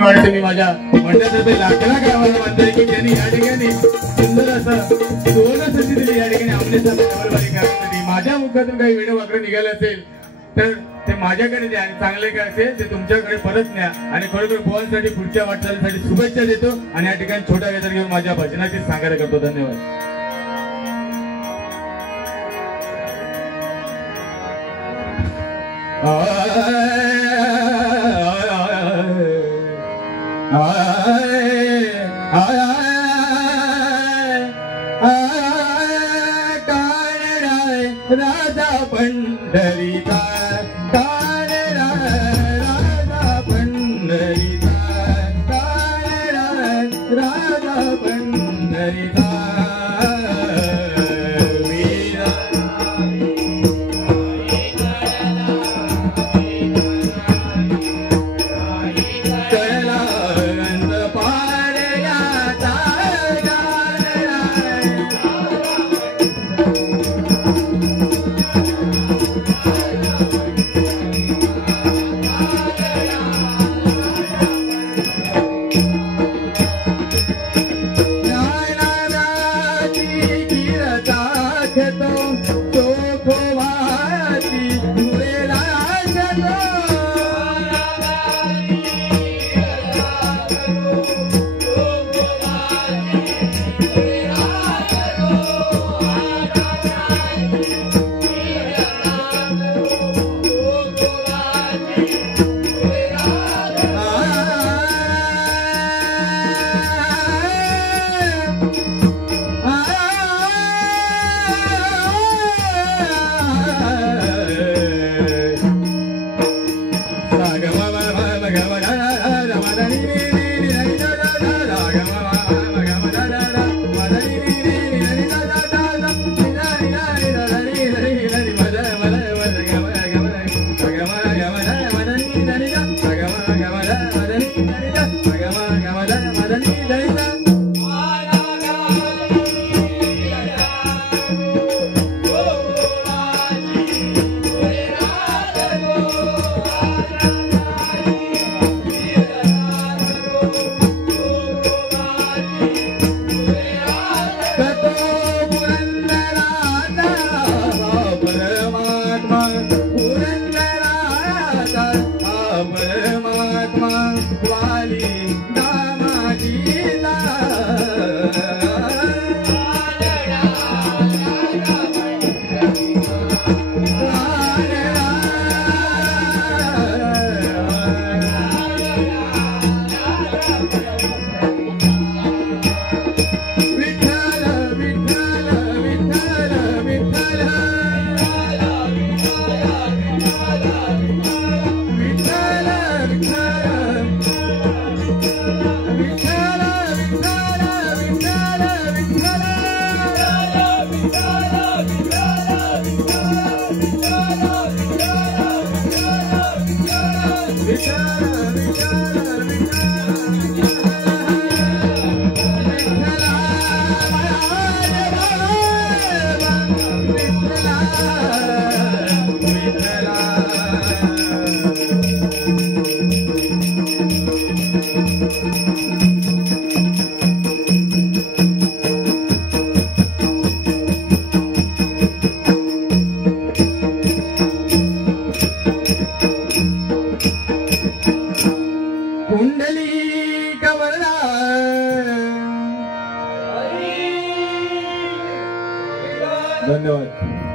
मी माझ्या मंडळातर्फे लाख गावाला मानतोय की त्यांनी या ठिकाणी सुंदर असं सुवर्ण संधी दिली या ठिकाणी आपल्या करण्यासाठी माझ्या मुखातून काही वेळ वाकडं निघालं असेल तर ते माझ्याकडे द्या आणि चांगले काय असेल ते तुमच्याकडे परत न्या आणि खरोखर बुवांसाठी पुढच्या वाटचालीसाठी शुभेच्छा देतो आणि या ठिकाणी छोटा गजर घेऊन माझ्या भजनाची सांगायला करतो. धन्यवाद. राजा पंढरीचा राजा पंढरीचा राजा पंढरीचा धन्यवाद.